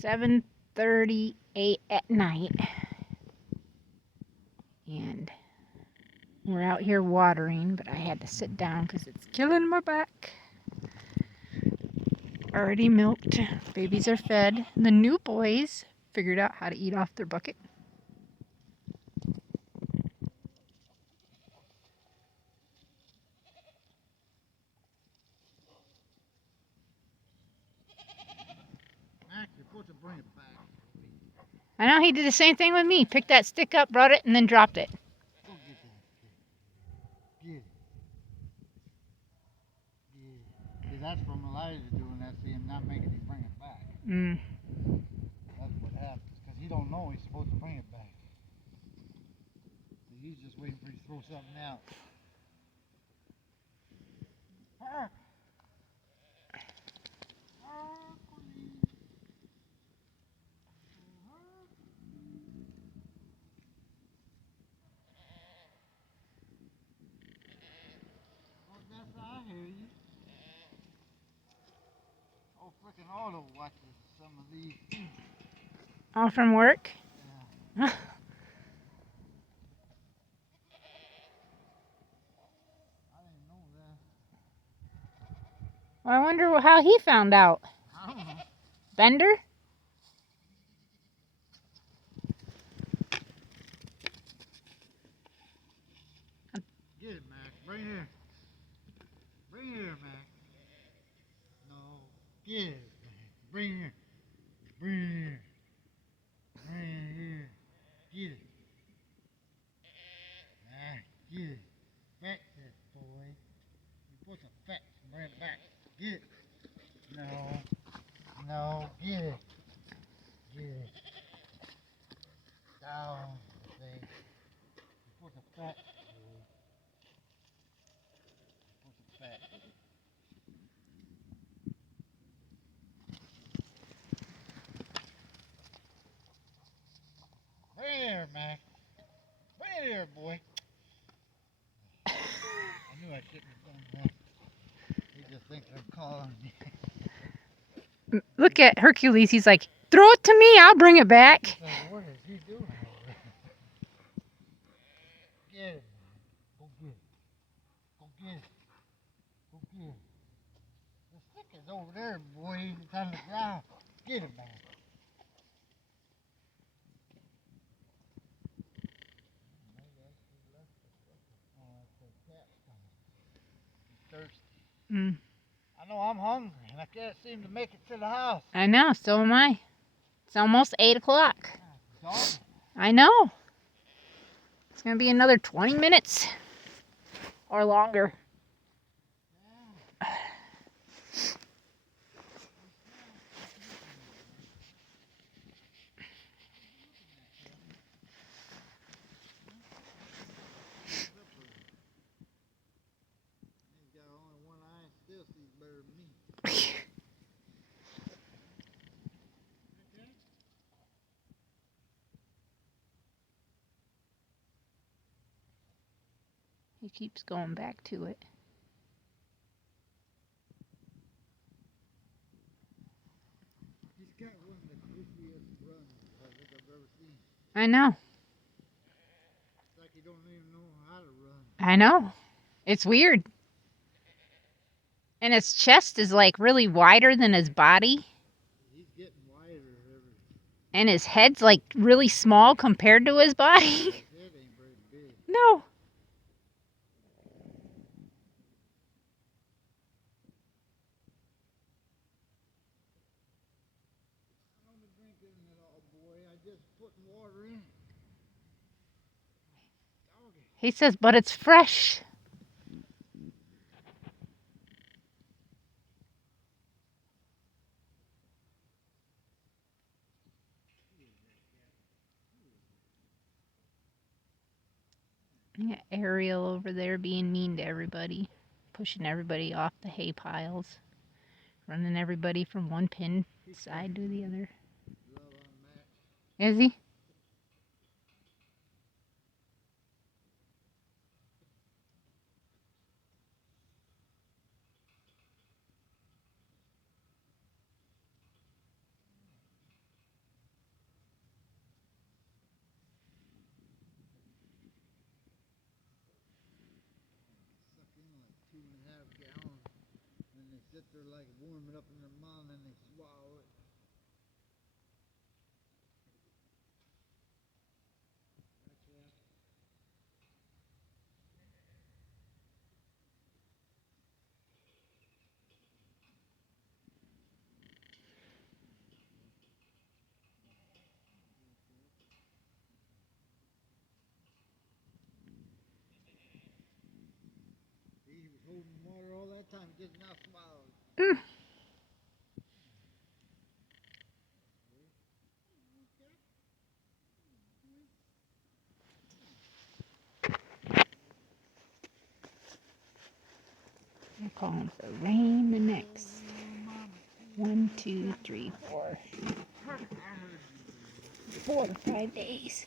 7:38 at night, and we're out here watering, but I had to sit down because it's killing my back. Already milked. Babies are fed. The new boys figured out how to eat off their bucket. You're supposed to bring it back. I know he did the same thing with me. Picked that stick up, brought it, and then dropped it. Go get that. Get it. See, that's from Elijah doing that, see him not making him bring it back. That's what happens, because he don't know he's supposed to bring it back. He's just waiting for you to throw something out. I hear you. Oh, freaking auto watches some of these. All from work? Yeah. I didn't know that. Well, I wonder how he found out. I don't know. Bender? Get it, Mac. Bring it here. Bring it here, Mac. No. Get it, Mac. Bring it here. Bring it here. Bring it here. Get it. Mac, get it. Fetch this, boy. You're supposed to fetch and bring it back. Get it. No. No. Get it. Get it. Down, thing. You're supposed to fetch, boy. You're supposed to fetch. Bring it here, Mac. Bring it here, boy. I knew I shouldn't have done that. He just thinks I'm calling me. Look at Hercules. He's like, throw it to me. I'll bring it back. So what is he doing over there? Get it, man. Go get it. Go get it. Go get it. The stick is over there, boy. It's on the ground. Get it, man. Mm. I know I'm hungry and I can't seem to make it to the house. I know. So am I. It's almost 8 o'clock. Dog. I know. It's going to be another 20 minutes or longer. He's got only one eye and still sees better than me. He keeps going back to it. He's got one of the goofiest runs I think I've ever seen. I know. It's like he don't even know how to run. I know. It's weird. And his chest is like really wider than his body. He's getting wider every. And his head's like really small compared to his body. His head ain't very big. No. I don't drinking it all, boy. I just putting water in. Doggy. He says, but it's fresh. Yeah, Ariel over there being mean to everybody, pushing everybody off the hay piles, running everybody from one pin side to the other. Love on Mac. Is he? sit there like warm it up in their mouth and they swallow it. He was holding water all that time, just now swallowed. Mm. I'm calling for rain the next 1, 2, 3, 4, 4 to 5 days.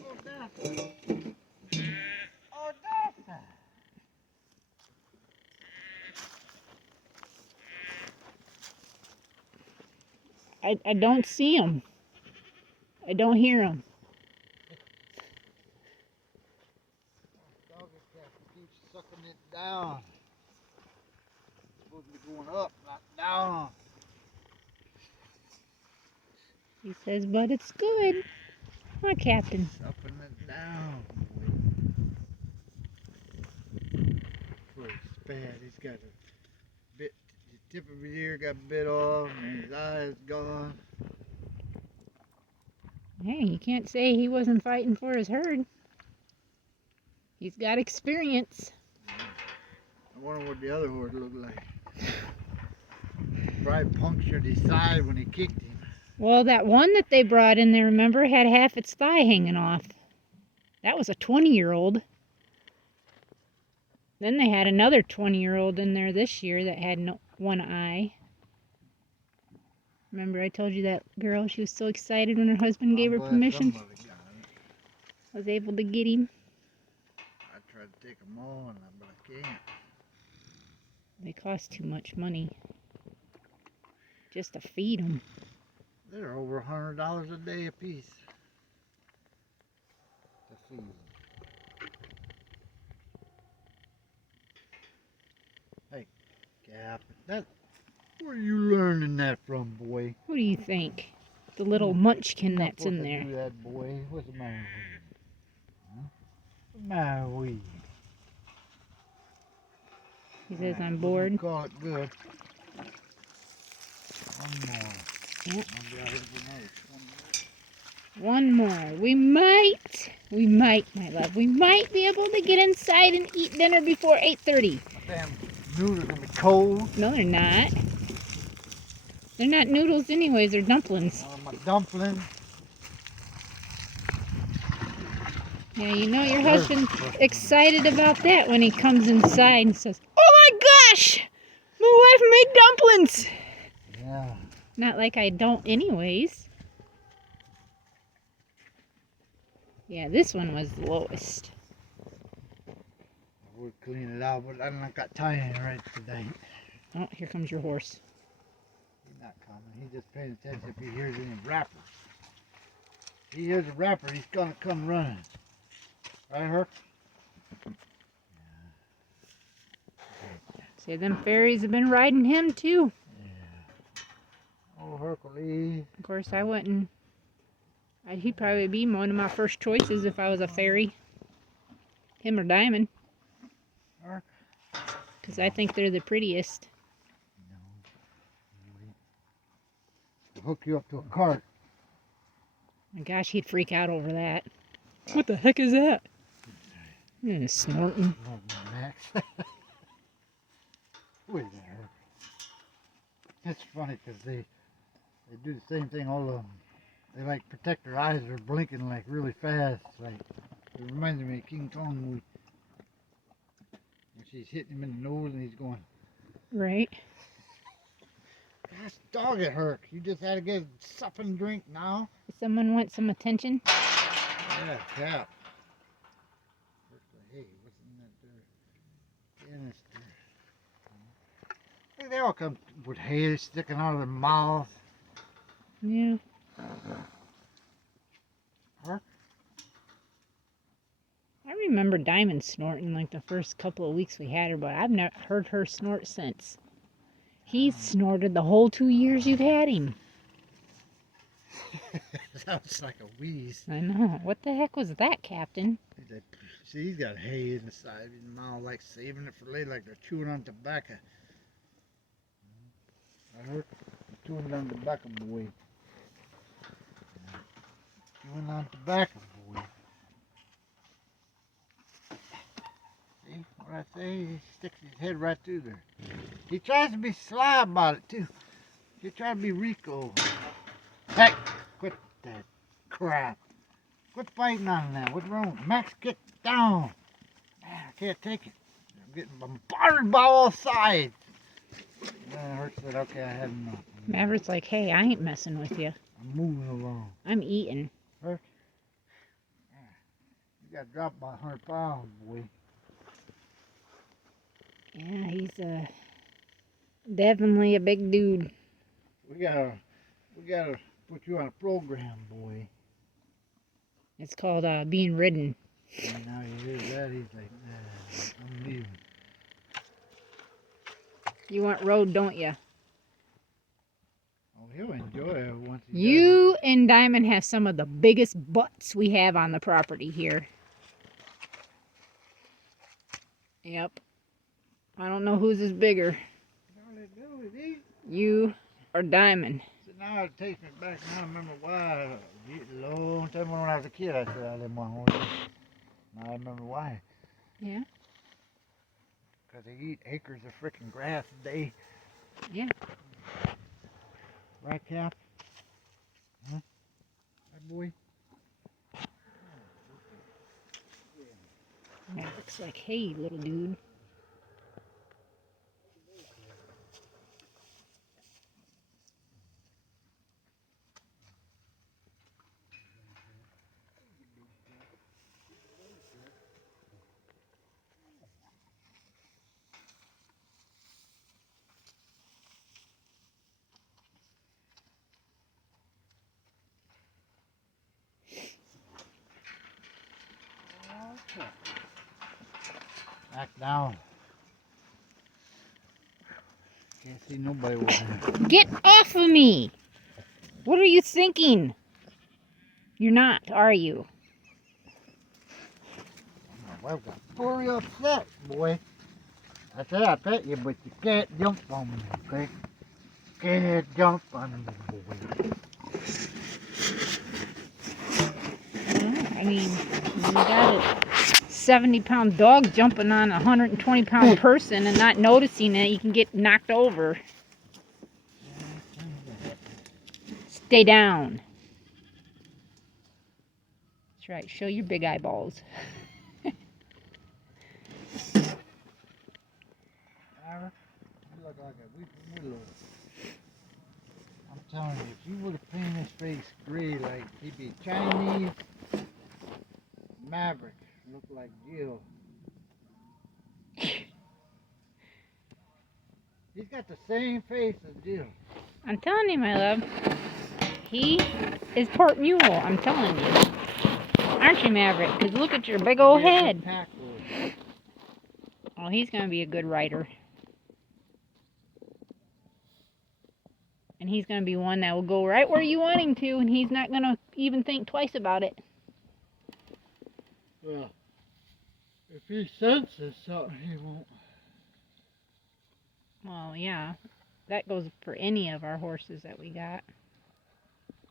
Oh, Daphne. Oh, Daphne. I don't see him. I don't hear him. Doggy cat keeps sucking it down. It's supposed to be going up, not down. He says, but it's good. Come on, Captain. Sucking it down. Poor Spad, he's got a bit, the tip of his ear got bit off and his eye's gone. Hey, you can't say he wasn't fighting for his herd. He's got experience. I wonder what the other horse looked like. Probably punctured his side when he kicked him. Well, that one that they brought in there, remember, had half its thigh hanging off. That was a 20-year-old. Then they had another 20-year-old in there this year that had one eye. Remember I told you that girl, she was so excited when her husband gave her permission. Somebody got it. Was able to get him. I tried to take them on, but I can't. They cost too much money just to feed them. They're over $100 a day a piece to feed. Hey, Cap, where are you learning that from, boy? What do you think? The little munchkin You're not that's in supposed to there. do that, boy. What's the matter with you? Huh? What's the matter with you? He says, I'm Wouldn't bored. call it good. One more. Yep. I'll be out here for another 20 minutes. One more. We might, my love, we might be able to get inside and eat dinner before 8:30. Damn noodles gonna be cold. No, they're not. They're not noodles anyways, they're dumplings. My dumpling. Yeah, you know your husband's excited about that when he comes inside and says, oh my gosh! My wife made dumplings! Yeah. Not like I don't anyways. Yeah, this one was the lowest. I would clean it out, but I don't got time right today. Oh, here comes your horse. He's not coming. He's just paying attention if he hears any rappers. If he hears a rapper, he's gonna come running. Right, Herc? See, them fairies have been riding him too. Yeah. Oh, Hercules. Of course, I wouldn't. He'd probably be one of my first choices if I was a fairy. Him or Diamond. Herc. Because I think they're the prettiest. No. I'll hook you up to a cart. My gosh, he'd freak out over that. What the heck is that? Snorting. Oh, Max. Wait there. It's funny because they do the same thing. All of them. They like protect their eyes. They're blinking like really fast. Like it reminds me of King Kong movie. And she's hitting him in the nose and he's going, Right. gosh, dog it hurt. You just had to get a sup and drink now. Does someone want some attention? Yeah, Cap. Hey, what's in that there canister? Hey, they all come with hair sticking out of their mouth. Yeah. Huh? I remember Diamond snorting like the first couple of weeks we had her, but I've never heard her snort since. He's snorted the whole 2 years you've had him. Sounds like a wheeze. I know. What the heck was that, Captain? See, he's got hay in the side of his mouth, like saving it for later, like they're chewing on tobacco. I heard chewing on tobacco, boy. Chewing on tobacco, boy. See what I say? He sticks his head right through there. He tries to be sly about it, too. He tries to be Rico. Heck, quit that crap. Quit fighting on that. What's wrong? Max, get down. Man, I can't take it. I'm getting bombarded by all sides. Hurt said, okay, I had enough. Maverick's like, hey, I ain't messing with you. I'm moving along. I'm eating. Hurt? You got dropped by 100 pounds, boy. Yeah, he's definitely a big dude. We gotta put you on a program, boy. It's called being ridden. And now he hears that, he's like, nah, I'm leaving. You want road, don't you? Oh, he'll enjoy it once he does You and Diamond have some of the biggest butts we have on the property here. Yep. I don't know whose is bigger. You or Diamond. So now it takes me back. Now I remember why. A long time when I was a kid, I said I didn't want horses. Now I remember why. Yeah. Because they eat acres of freaking grass a day. Yeah. Right, Cap? Huh? That boy? That looks like hay, little dude. Back down. Can't see nobody over there. Get off of me! What are you thinking? You're not, are you? Well, got fully upset, boy. I said I pet you, but you can't jump on me, okay? Can't jump on me, boy. Well, I mean, you got a 70-pound dog jumping on a 120-pound person and not noticing that you can get knocked over. Stay down. That's right. Show your big eyeballs. Ira, you look like a weeping willow. I'm telling you, if you would have painted his face gray like he'd be Chinese Maverick, look like Jill. He's got the same face as Jill. I'm telling you, my love. He is part mule. I'm telling you. Aren't you, Maverick? Because look at your big old head. Oh, he's going to be a good rider. And he's going to be one that will go right where you want him to, and he's not going to even think twice about it. Well, if he senses something, he won't. Well, yeah. That goes for any of our horses that we got.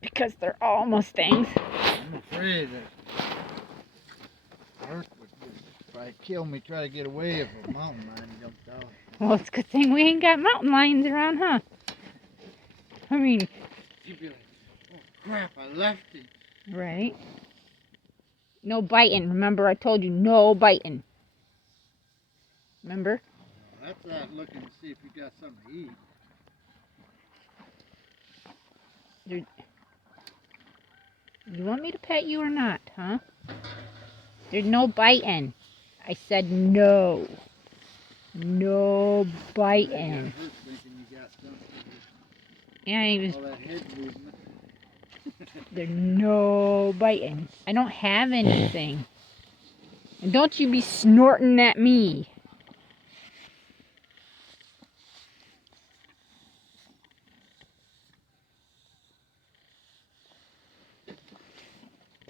Because they're all Mustangs. I'm afraid that Earth would just probably kill me, try to get away if a mountain lion jumped out. Well, it's a good thing we ain't got mountain lions around, huh? I mean... You'd be like, oh crap, I left it. Right. No biting. Remember, I told you, no biting. Remember? That's not looking to see if you got something to eat. You want me to pet you or not, huh? There's no biting. I said no. No biting. Yeah, he was... All that head movement. There's no biting. I don't have anything. And don't you be snorting at me.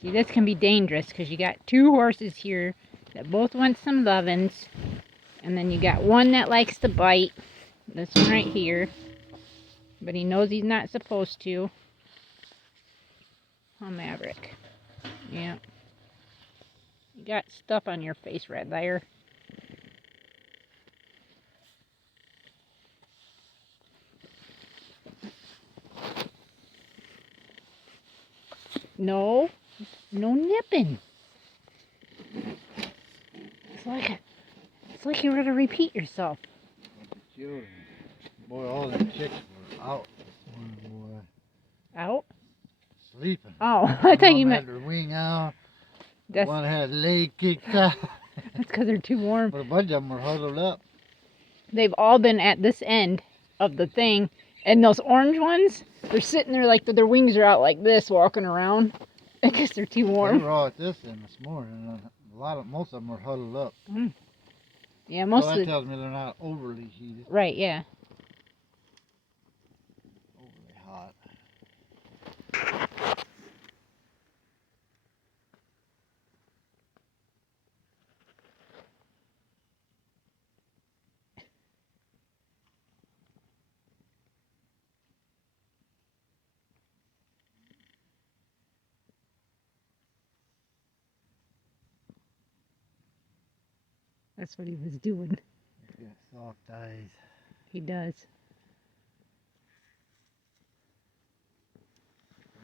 See, this can be dangerous because you got two horses here that both want some lovin's. And then you got one that likes to bite. This one right here. But he knows he's not supposed to. Oh, Maverick. Yeah. You got stuff on your face, Red Liar. No. No nipping. It's like you're gonna repeat yourself. Like the children. Boy, all the chicks were out. Boy, Out? sleeping. Oh, I thought you One meant. had their wing out. That's One had leg kicked out. because they're too warm. But a bunch of them were huddled up. They've all been at this end of the thing, and those orange ones, they're sitting there like their wings are out like this, walking around because they're too They warm. were all at this end this morning. And most of them were huddled up. Yeah, So most that of the, tells me they're not overly heated. right, yeah. Overly hot. That's what he was doing. He's got soft eyes. He does.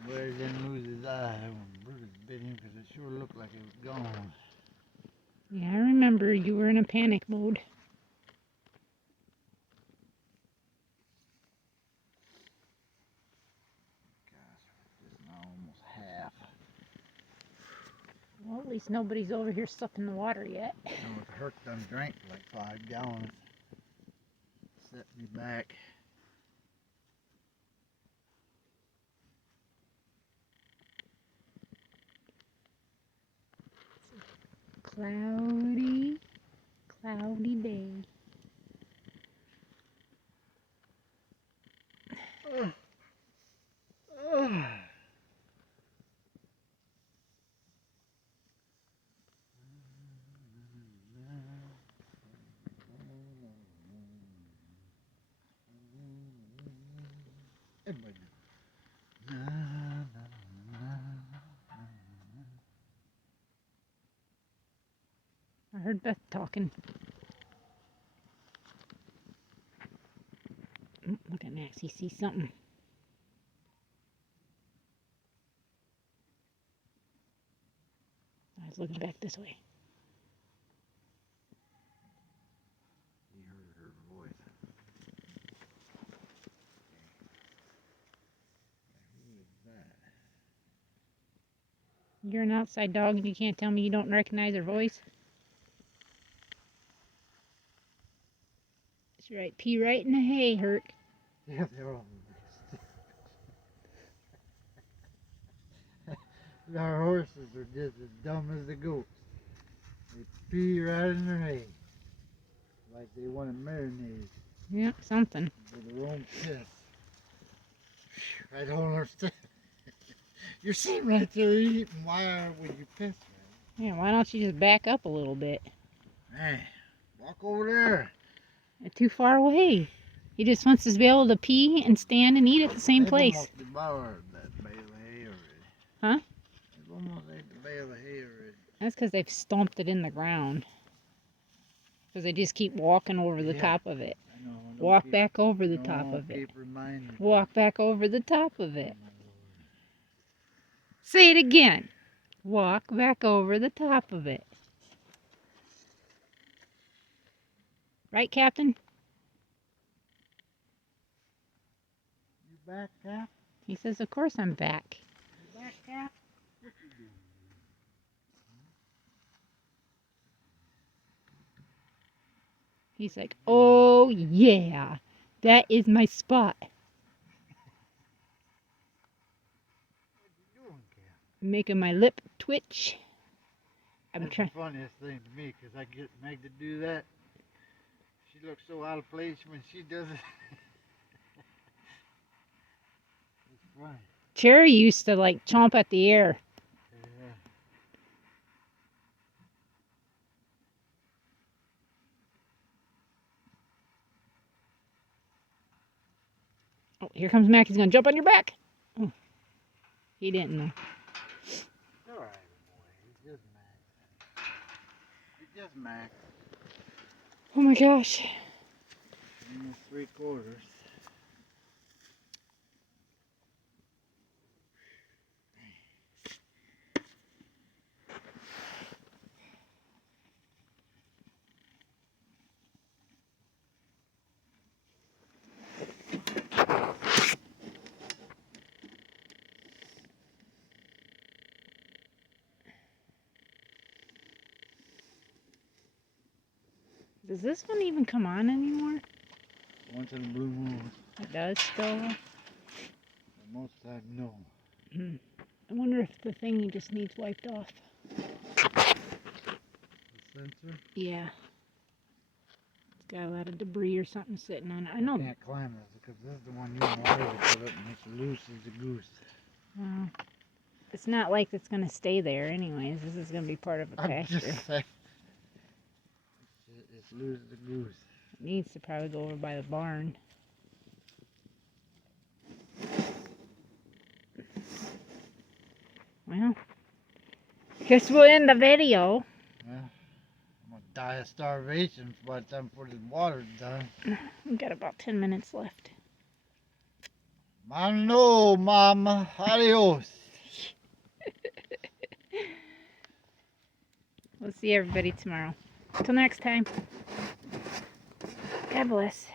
Well, he didn't lose his eye when Brutus bit him because it sure looked like it was gone. Yeah, I remember you were in a panic mode. Gosh, it's now almost half. Well, at least nobody's over here sucking the water yet. And with Herc done drank like 5 gallons. Set me back. Cloudy, cloudy day. Everybody. I heard Beth talking. Look at Max, he sees something. I was looking back this way. He heard her voice. Who is that? You're an outside dog and you can't tell me you don't recognize her voice? That's right, pee right in the hay, Herc. Yeah, they're all Our horses are just as dumb as the goats. They pee right in their hay. Like they want to marinate Yeah, something. with their own piss. I don't understand. You're sitting right there eating. Why would you piss? Yeah, why don't you just back up a little bit? Hey, walk over there. You're too far away. He just wants to be able to pee and stand and eat at the same They've place. almost devoured that bale of hay already. Huh? They've almost ate the bale of hay already. That's because they've stomped it in the ground. Because they just keep walking over the Yeah. top of it. I know. Don't Walk keep- back over the don't top of it. Keep reminding me. Walk back over the top of it. Oh, my Lord. Say it again. Walk back over the top of it. Right, Captain? You back, Cap? He says, of course I'm back. You back, Cap? What you doing? He's like, oh yeah, that is my spot. What you doing, Cap? Making my lip twitch. I'm That's trying. the funniest thing to me, because I get Meg to do that. She looks so out of place when she does it. It's funny. Cherry used to like chomp at the air. Yeah. Oh, here comes Mac. He's gonna jump on your back. Oh, he didn't though. It's all right, boy. He's just Mac. He's just Mac. Oh my gosh. In the 3/4. Does this one even come on anymore? Once in a blue moon. It does still. But most of the time, no. I wonder if the thing just needs wiped off. The sensor? Yeah. It's got a lot of debris or something sitting on it. I know. I can't climb this because this is the one you and Marty put up and it's loose as a goose. Well, it's not like it's gonna stay there anyways. This is gonna be part of a I'm pasture. just saying. It's loose as a goose. It needs to probably go over by the barn. Well, guess we'll end the video. Yeah. I'm gonna die of starvation by the time before this water's done. We've got about 10 minutes left. Mano, mama. Adios. We'll see everybody tomorrow. Until next time. God bless.